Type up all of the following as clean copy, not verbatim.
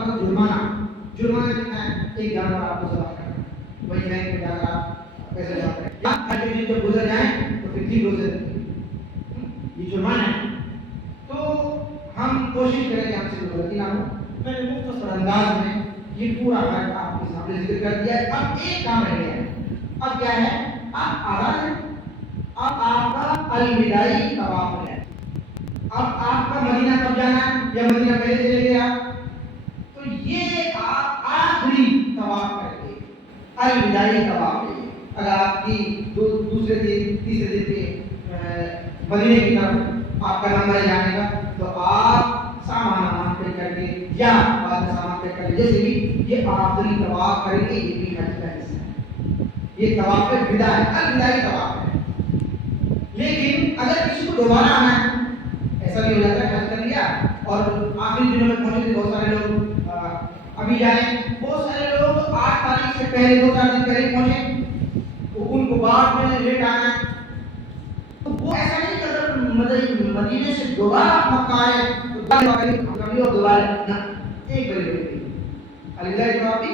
मतलब जुर्माना कितना है? एक जानवर आपको ज़बह करना, वही बैंक में जाकर आप पैसे जमा करें, या हर दिन जब गुजर जाए तो फिर 3 रोजे ये जुर्माना है। तो हम कोशिश करेंगे आपसे गलती ना हो। मैंने मुख्तसर अंदाज में ये पूरा हक आपके सामने जिक्र कर दिया है। अब एक काम रह गया है, अब क्या है? अब आज़ान है, अब आपका अलविदाई तवाफ है। अब आपका मदीना कब जाना है या मदीना पहले चले गए आप, तो ये आप आखिरी तवाफ करेंगे, अलविदाई तवाफ है। अगर आपकी दूसरे दिन तीसरे दिन पे मदीने की तरफ आपका नंबर है जाने का, तो आप सामान पे करके या बाद में सामान पे करके, जैसे भी ये आखिरी तवाफ करेंगे, ये भी हज का हिस्सा है। ये तवाफ विदा है, अलविदाई तवाफ है। लेकिन अगर किसी को दोबारा आना है, ऐसा भी हो जाता है, हज कर लिया और आखिरी दिनों में पहुंचे थे बहुत सारे लोग, अभी जाए, बहुत सारे लोग 8 तारीख से पहले 2-4 दिन पहले पहुंचे, तो उनको बाद में लेट आना है। तो वो ऐसा नहीं कि अगर मदीने से दोबारा मक्का आए तो कभी और दोबारा एक बड़ी अलविदाई तवाफ भी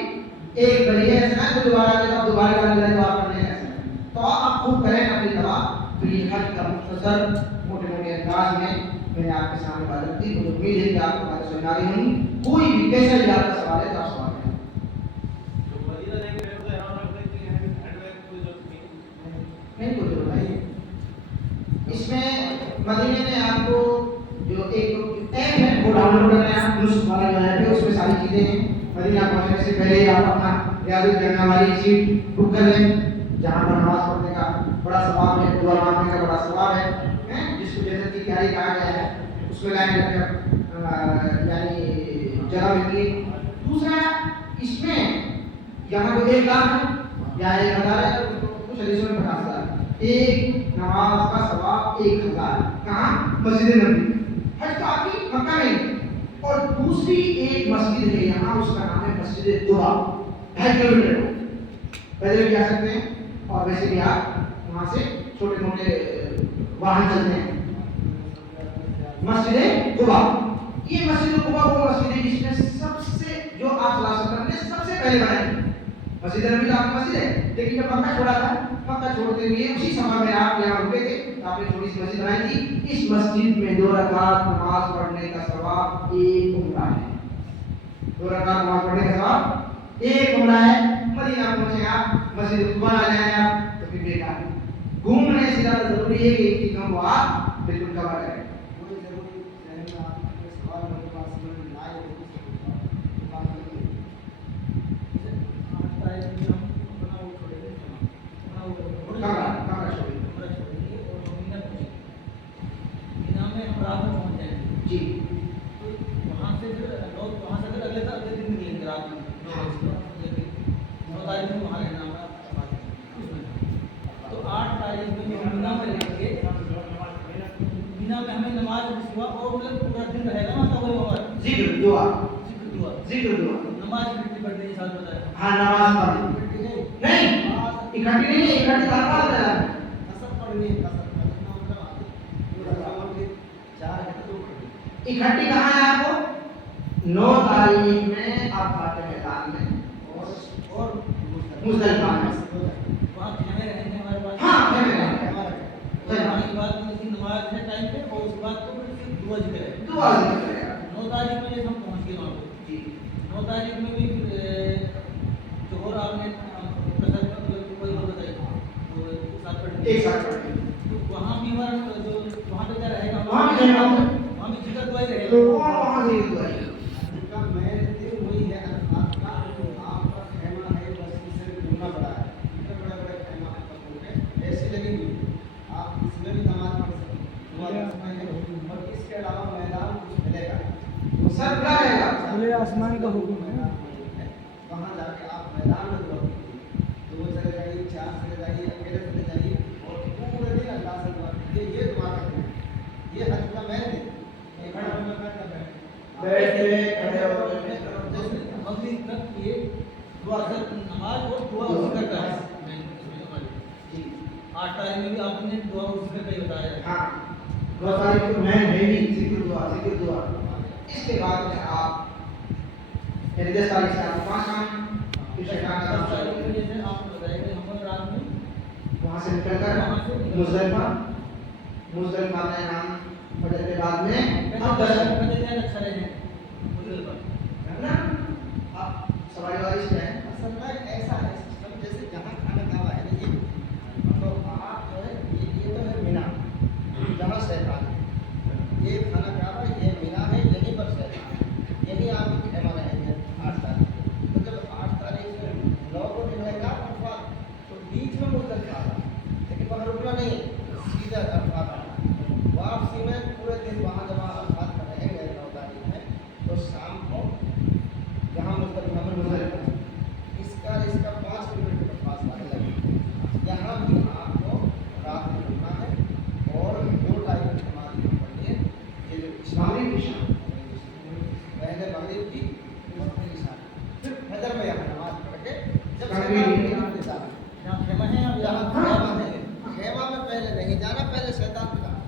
एक बड़ी है, ऐसा ना दोबारा आए तो दोबारा अलविदाई तवाफ करने ऐसा। तो आप खूब करें अपनी तवाफ। तो ये हज का मुख्तसर मोटे अंदाज में मैंने आपके सामने बात रखी। मुझे उम्मीद है कि आपको बात समझ आ रही होंगी। कोई भी कैसा भी आपका सवाल है तो आप सवाल करें। नहीं, कोई जरूरत नहीं। इसमें मदीने में आपको जो एक ऐप है वो डाउनलोड करना है, आप नुस्ख वाला जो है उसमें सारी चीजें हैं। मदीना पहुंचने से पहले ही आप अपना रियादुल जन्नह वाली सीट बुक कर लें, जहाँ पर नमाज पढ़ने का बड़ा सवाब है, दुआ मांगने का बड़ा सवाब है, जिसको जन्नत की तैयारी कहा गया है, उसमें लाइन लगकर यानी जगह मिलती है। दूसरा, इसमें यहाँ तो 1 लाख है या 1000 है, कुछ हदीसों में 50,000, एक नमाज का सवाब 1000। कहाँ? मस्जिद नबी। हज तो आपकी मक्का में, और दूसरी एक मस्जिद है यहाँ, उसका नाम है मस्जिद दुआ। 2.5 किलोमीटर पैदल भी जा सकते हैं, और वैसे भी आप वहाँ से छोटे मोटे वाहन चलते हैं। मस्जिद कुबा, ये मस्जिद कुबा वो मस्जिद है जिसमें सबसे जो आप सल्लल्लाहु अलैहि वसल्लम ने सबसे पहले बनाई। मस्जिद नबी तो आपकी मस्जिद है, लेकिन जब मक्का छोड़ा था, मक्का छोड़ते हुए उसी समय में आप यहाँ रुके थे, तो आपने थोड़ी सी मस्जिद बनाई थी। इस मस्जिद में 2 रकात नमाज पढ़ने का सवाब 1 उम्रा है। 2 रकात नमाज पढ़ने का सवाब 1 उम्रा है। मदीना पहुंचे आप, मस्जिद कुबा आ जाए आप, तो फिर बेकार है। घूमने से ज़्यादा जरूरी है कि एक चीज़ों को आप बिल्कुल कवर करें। जी, वहाँ से अगले दिन निकलेंगे रात में 9 तारीख में वहाँ रहना होगा। तो 8 तारीख में मीना में रहेंगे। मीना में हमें नमाज हुआ और मतलब पूरा दिन रहेगा वहाँ का वो जिक्र दुआ नमाज इकट्ठी पढ़ने के साथ बताया। हाँ, नमाज पढ़नी नहीं, इकट्ठी नहीं, इकट्ठी नमाज है असर पढ़नी है। इकट्ठी कहाँ है आपको? 9 तारीख में आप फाते मैदान में और मुज़दलिफा में वहाँ खेमे रहेंगे हमारे पास। हाँ, खेमे रहेंगे हमारे के बाद में नमाज है टाइम पे, और उसके बाद तो फिर दुआ जिक्र है। 9 तारीख में हम पहुँच गए वहाँ पे। जी, 9 तारीख में भी जोहर आपने कोई और बताई तो एक साथ पढ़ेंगे। तो वहाँ भी हमारा जो वहाँ पे क्या रहेगा, वहाँ भी रहेगा, वहाँ भी जिक्र दुआ ही रहेगा। वहाँ से दुआ है। उनका मेन दिन वही है, आपका खेमा है, बस इससे घूमना पड़ा है, इतने बड़े खेमा है, ऐसे लगेंगे आप इसमें भी नमाज पढ़ सकते, और इसके अलावा मैदान कुछ मिलेगा, सब क्या रहेगा? खुले आसमान का हुक्म है। वहाँ जाके आप मैदान में दुआ कीजिए, 2 चले जाइए, 4 चले जाइए, अकेले चले जाइए, और पूरे दिन अल्लाह से दुआ कीजिए। ये दुआ करते हैं, ये हज का मेन दिन। बैठे खड़े होकर मगरिब तक ये दुआ नमाज और दुआ जिक्र का है। जी, 8 तारीख में भी आपने दुआ और जिक्र का ही बताया है। हाँ, 2 तारीख को मैं है ही जिक्र दुआ। इसके बाद में आप यानी 10 तारीख से आपको 5 काम, फिर शैतान का 10 काम तारीख शुरू को जैसे आपको बताया कि हम रात में वहाँ से निकलकर मुजदलिफा में नाम फजर के बाद में हम 10 अच्छा रहे मुजदलिफा है ना। आप सवारी वाली से हैं असल में ऐसा है सिस्टम, जैसे जहाँ खाना काबा है ना, ये तो आप जो है ये तो है मीना, जहाँ शैतान है, ये खाना काबा ये मीना है, यहीं पर शैतान है, यहीं आप खेमा रहेंगे 8 तारीख को। तो जब 8 तारीख से 9 को निकलेगा अरफात, तो बीच में मुजदलिफा आना, लेकिन वहाँ रुकना नहीं है, सीधा अरफात आना। वापसी में पूरे दिन वहाँ जब अरफात में रहेंगे 9 तारीख में, तो शाम को यहाँ मुजदलिफा में मुजदलिफा इसका 5 किलोमीटर का फासला है लगभग। यहाँ भी आपको रात में रुकना है और 2 टाइम की नमाज पढ़नी है। ये जो मगरिब की शाम, पहले मगरिब की और फिर इशा, फिर फजर में यहाँ नमाज पढ़ के जब मगरिब शैतान की यहाँ पे जाना है, यहाँ खेमा है अब जहाँ यहाँ खेमा है, खेमा में पहले नहीं जाना, पहले शैतान पे जाना।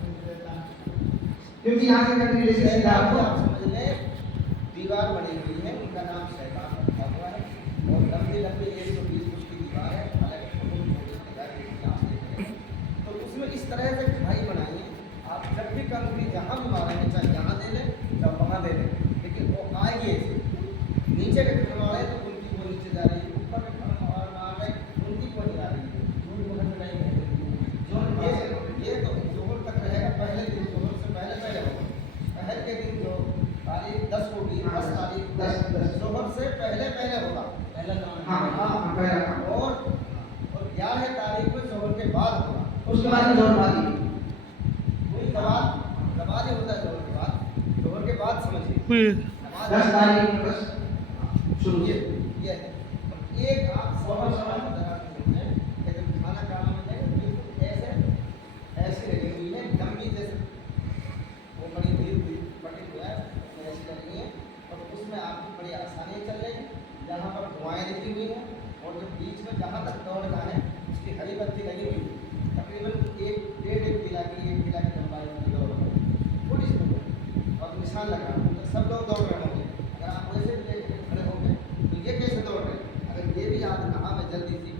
क्योंकि यहाँ से करने के लिए सीधा शैतान को आपको आप समझ लें, दीवार बनी हुई है, उनका नाम शैतान रखा हुआ है, और लंबी लंबी 120 फुट की दीवार है, हालांकि तो उसमें इस तरह से खाई बनाइए, आप जब भी कंकरी जहाँ भी मारेंगे, चाहे यहाँ दे लें चाहे वहाँ दे लें, लेकिन वो आएगी ऐसे। नीचे के खड़े वाले तो उनकी वो नीचे जा रही है, ऊपर के खड़े वाले मार रहे उनकी वो नहीं आ रही है। ये तो जोहर तक रहेगा, पहले दिन जोहर से पहले होगा, पहल के दिन जो तारीख 10 होगी, 10 तारीख 10 जोहर से पहले होगा पहला काम हाँ हाँ पहला काम, और 11 तारीख को जोहर के बाद होगा। उसके बाद में जोर बाती कोई नमाज ही होता है जोहर के बाद समझिए 10 तारीख में बस शुरू ये है। और एक आप सवाल लेकिन खाना खाना में बिल्कुल ऐसे लगी हुई है, लंबी जैसे वो बड़ी धीरे बटी हुआ है, ऐसी लगी है, और उसमें आपकी बड़ी आसानी चल रही है। यहाँ पर धुआएँ लिखी हुई हैं, और जो बीच में जहाँ तक दौड़ना है उसकी हरी बत्ती लगी हुई है, तकरीबन 1.5 किला की लंबाई में दौड़ रहे हैं, थोड़ी सी दूर, और निशान लगा है, तो सब लोग दौड़ रहे होंगे। अगर आप वैसे भी खड़े होंगे तो ये कैसे दौड़ रहे हैं? अगर ये भी आप कहा मैं जल्दी सी